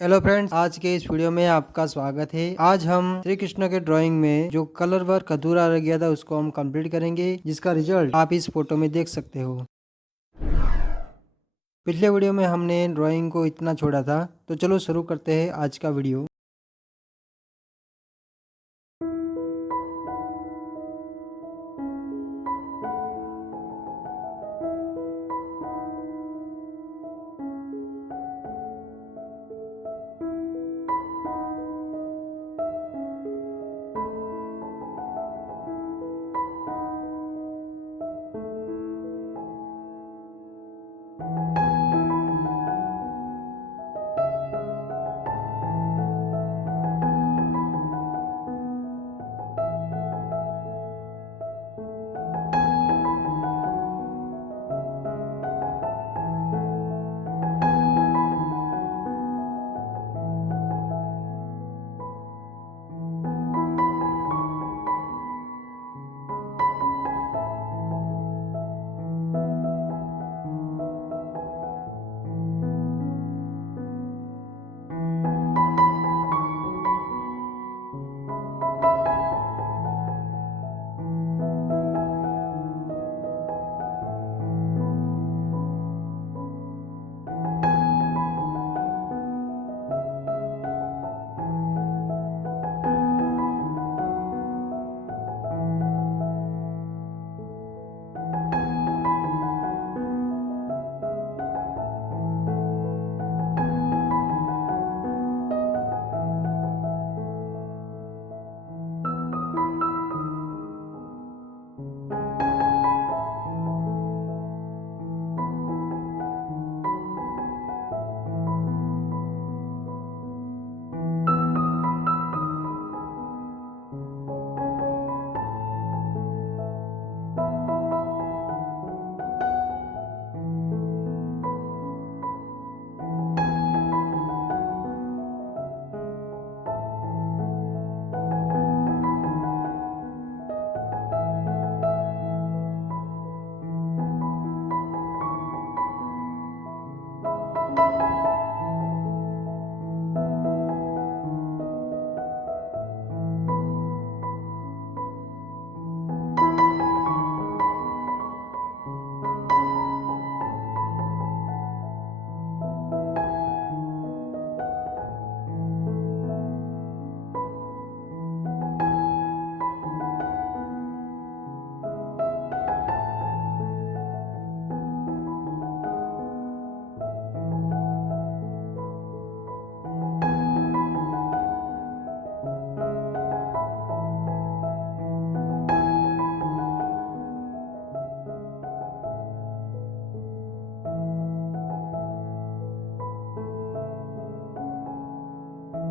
Hello friends, आज के इस वीडियो में आपका स्वागत है। आज हम श्री कृष्ण के ड्राइंग में जो कलर वर्क अधूरा रह गया था उसको हम कंप्लीट करेंगे, जिसका रिजल्ट आप इस फोटो में देख सकते हो। पिछले वीडियो में हमने ड्राइंग को इतना छोड़ा था, तो चलो शुरू करते हैं आज का वीडियो।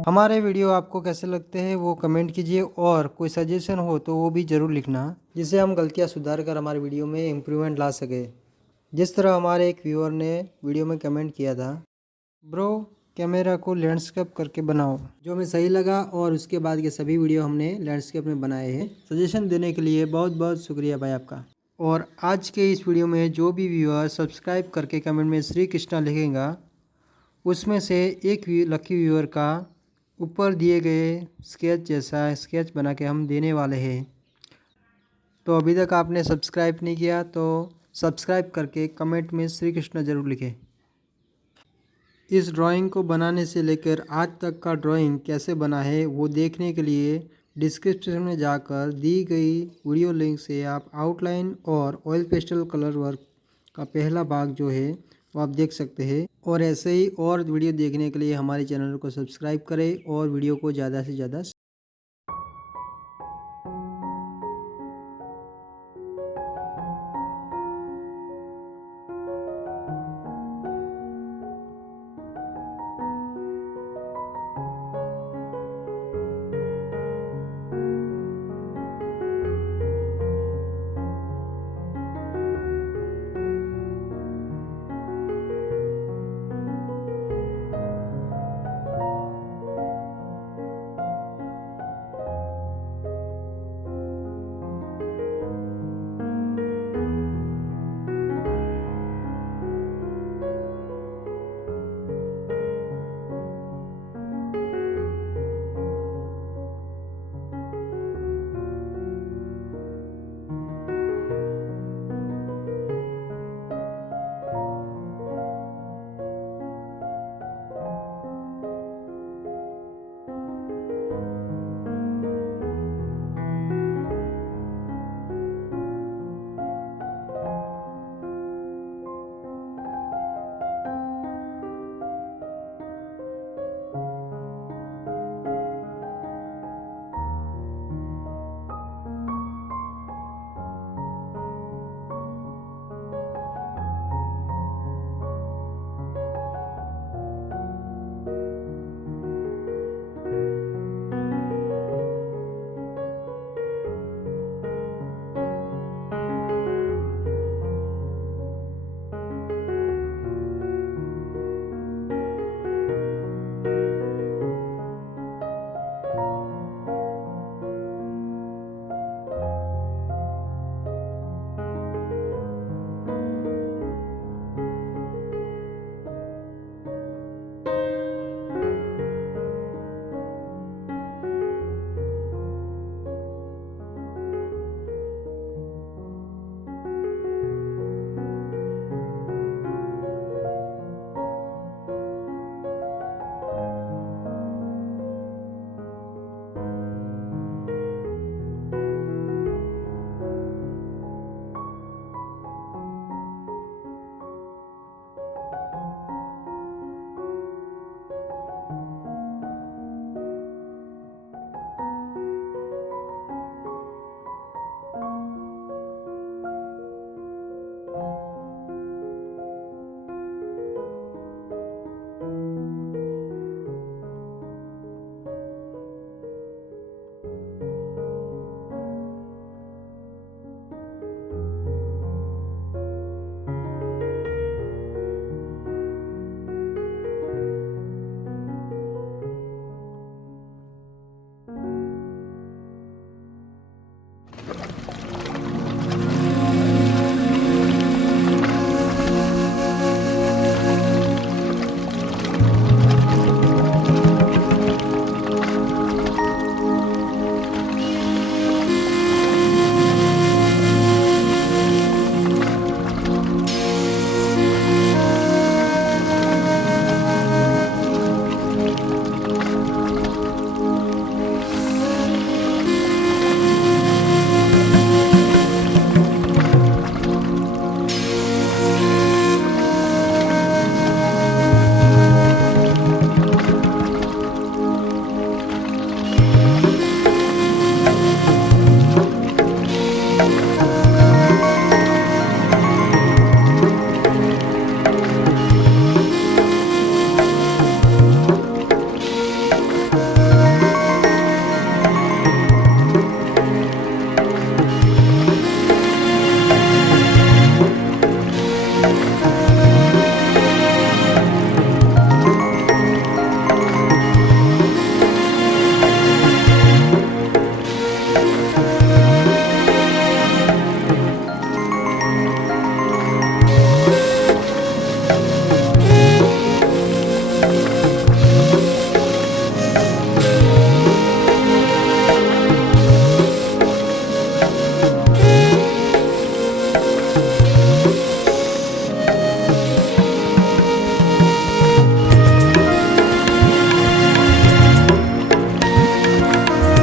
हमारे वीडियो आपको कैसे लगते हैं वो कमेंट कीजिए, और कोई सजेशन हो तो वो भी ज़रूर लिखना, जिससे हम गलतियां सुधार कर हमारे वीडियो में इम्प्रूवमेंट ला सके। जिस तरह हमारे एक व्यूअर ने वीडियो में कमेंट किया था, ब्रो कैमरा को लैंडस्केप करके बनाओ, जो हमें सही लगा, और उसके बाद के सभी वीडियो हमने लैंडस्केप में बनाए हैं। सजेशन देने के लिए बहुत बहुत शुक्रिया भाई आपका। और आज के इस वीडियो में जो भी व्यूअर सब्सक्राइब करके कमेंट में श्री कृष्णा लिखेगा, उसमें से एक लकी व्यूअर का ऊपर दिए गए स्केच जैसा स्केच बना के हम देने वाले हैं। तो अभी तक आपने सब्सक्राइब नहीं किया तो सब्सक्राइब करके कमेंट में श्री कृष्ण ज़रूर लिखें। इस ड्राइंग को बनाने से लेकर आज तक का ड्राइंग कैसे बना है वो देखने के लिए डिस्क्रिप्शन में जाकर दी गई वीडियो लिंक से आप आउटलाइन और ऑयल पेस्टल कलर वर्क का पहला भाग जो है वो आप देख सकते हैं। और ऐसे ही और वीडियो देखने के लिए हमारे चैनल को सब्सक्राइब करें और वीडियो को ज़्यादा से ज़्यादा